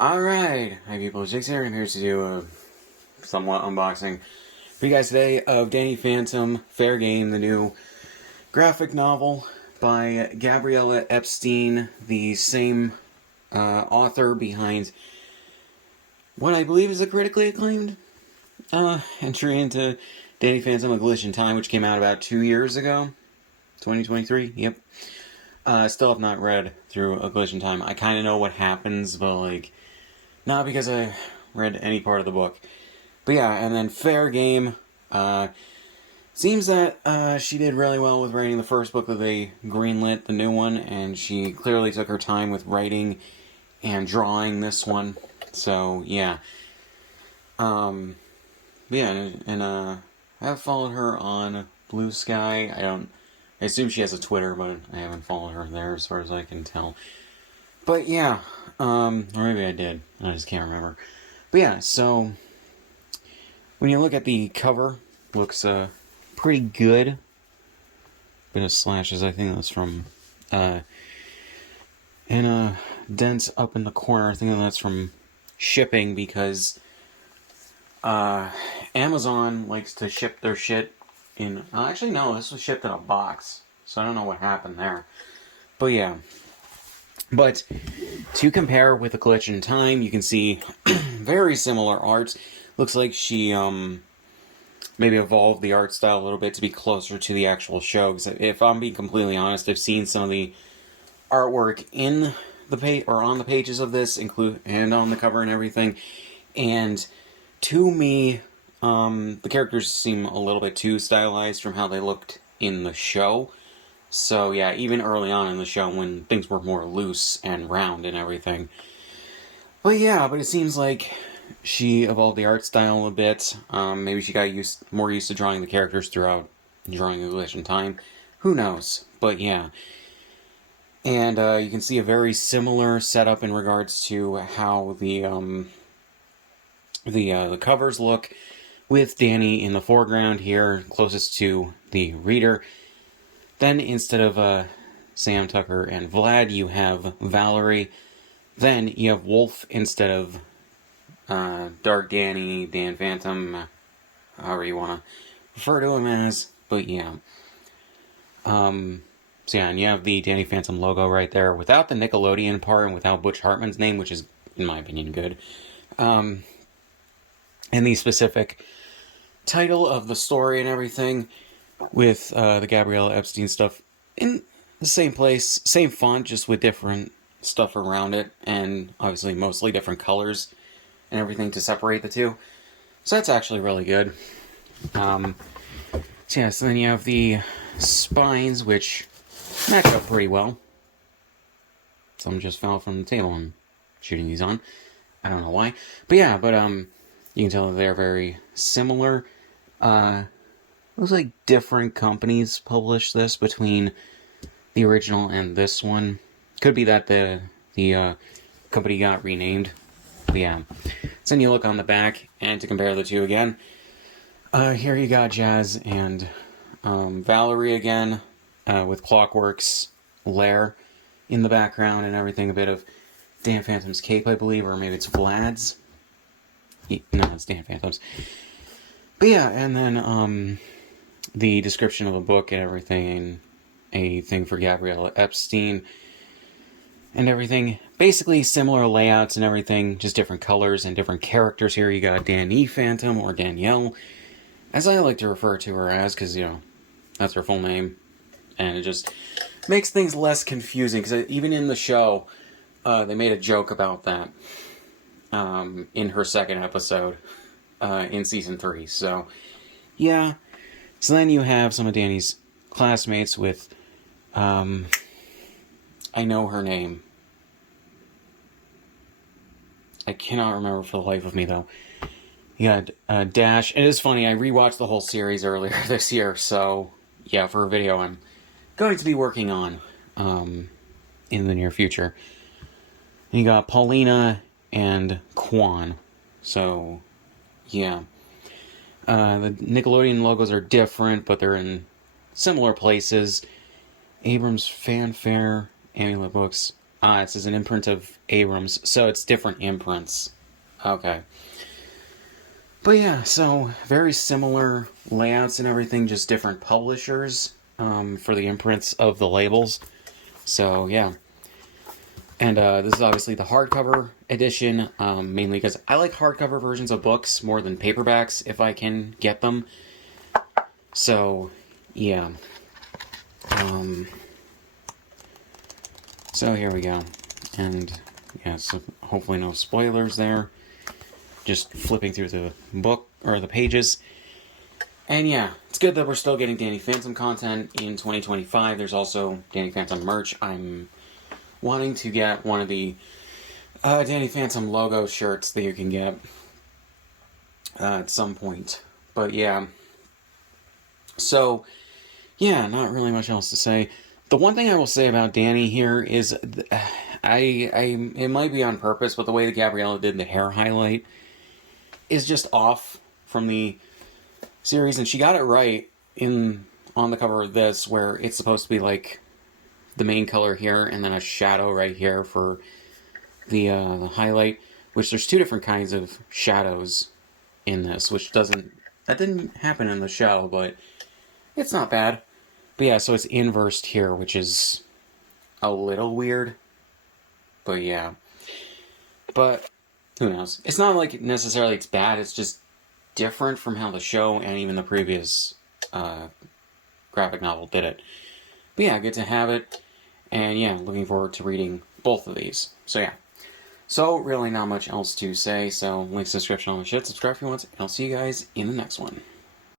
Alright, hi people, Scsigs here. I'm here to do a somewhat unboxing for you guys today of Danny Phantom, Fair Game, the new graphic novel by Gabriella Epstein, the same author behind what I believe is a critically acclaimed entry into Danny Phantom, A Glitch in Time, which came out about 2 years ago. 2023, yep. Still have not read through A Glitch in Time. I kind of know what happens, but not because I read any part of the book. But yeah, and then Fair Game. Seems that she did really well with writing the first book that they greenlit, the new one, and she clearly took her time with writing and drawing this one. So yeah. I have followed her on Blue Sky. I assume she has a Twitter, but I haven't followed her there as far as I can tell. But yeah, or maybe I did. I just can't remember. But yeah, so when you look at the cover, looks pretty good. Bit of slashes. I think that's from and a dent up in the corner. I think that's from shipping because Amazon likes to ship their shit in. Actually, no, this was shipped in a box, so I don't know what happened there. But yeah. But to compare with A Glitch in Time, you can see very similar art. Looks like she maybe evolved the art style a little bit to be closer to the actual show. Because if I'm being completely honest, I've seen some of the artwork in the page or on the pages of this, and on the cover and everything. And to me, the characters seem a little bit too stylized from how they looked in the show. So yeah, even early on in the show when things were more loose and round and everything. But it seems like she evolved the art style a bit. Maybe she got more used to drawing the characters throughout drawing A Glitch in Time. Who knows? But yeah. And you can see a very similar setup in regards to how the covers look, with Danny in the foreground here, closest to the reader. Then, instead of Sam, Tucker, and Vlad, you have Valerie. Then, you have Wolf instead of Dark Danny, Dan Phantom, however you want to refer to him as. But yeah. And you have the Danny Phantom logo right there, without the Nickelodeon part and without Butch Hartman's name, which is, in my opinion, good. And the specific title of the story and everything, with the Gabriella Epstein stuff in the same place, same font, just with different stuff around it, and obviously mostly different colors and everything to separate the two. So that's actually really good. So then you have the spines, which match up pretty well. Some just fell from the table I'm shooting these on. I don't know why. But you can tell that they're very similar. Looks like different companies published this between the original and this one. Could be that the company got renamed. But yeah. So then you look on the back, and to compare the two again, here you got Jazz and Valerie again, with Clockwork's lair in the background and everything. A bit of Dan Phantom's cape, I believe, or maybe it's Vlad's. No, it's Dan Phantom's. But yeah, and then the description of the book and everything, a thing for Gabriella Epstein and everything. Basically similar layouts and everything, just different colors and different characters here. You got Danny Phantom, or Danielle, as I like to refer to her as, because, that's her full name. And it just makes things less confusing, because even in the show, they made a joke about that in her second episode in Season 3. So, yeah. So then you have some of Danny's classmates with, I know her name. I cannot remember for the life of me, though. You got Dash. It is funny, I rewatched the whole series earlier this year, so, yeah, for a video I'm going to be working on in the near future. And you got Paulina and Quan. So, yeah. The Nickelodeon logos are different, but they're in similar places. Abrams Fanfare, Amulet Books, It says an imprint of Abrams, so it's different imprints. Okay. But yeah, so very similar layouts and everything, just different publishers for the imprints of the labels. So yeah. And this is obviously the hardcover edition, mainly because I like hardcover versions of books more than paperbacks if I can get them. So, yeah. So here we go. And, yeah, so hopefully no spoilers there. Just flipping through the book, or the pages. And yeah, it's good that we're still getting Danny Phantom content in 2025. There's also Danny Phantom merch. I'm wanting to get one of the Danny Phantom logo shirts that you can get at some point. But yeah. So, yeah, not really much else to say. The one thing I will say about Danny here is, it might be on purpose, but the way that Gabriella did the hair highlight is just off from the series, and she got it right on the cover of this, where it's supposed to be like the main color here, and then a shadow right here for the highlight, which there's two different kinds of shadows in this, that didn't happen in the show, but it's not bad. But yeah, so it's inversed here, which is a little weird. But yeah. But who knows? It's not like necessarily it's bad, it's just different from how the show and even the previous graphic novel did it. But yeah, good to have it. And yeah, looking forward to reading both of these. So yeah. So really not much else to say. So links in the description, all my shit. Subscribe if you want. And I'll see you guys in the next one.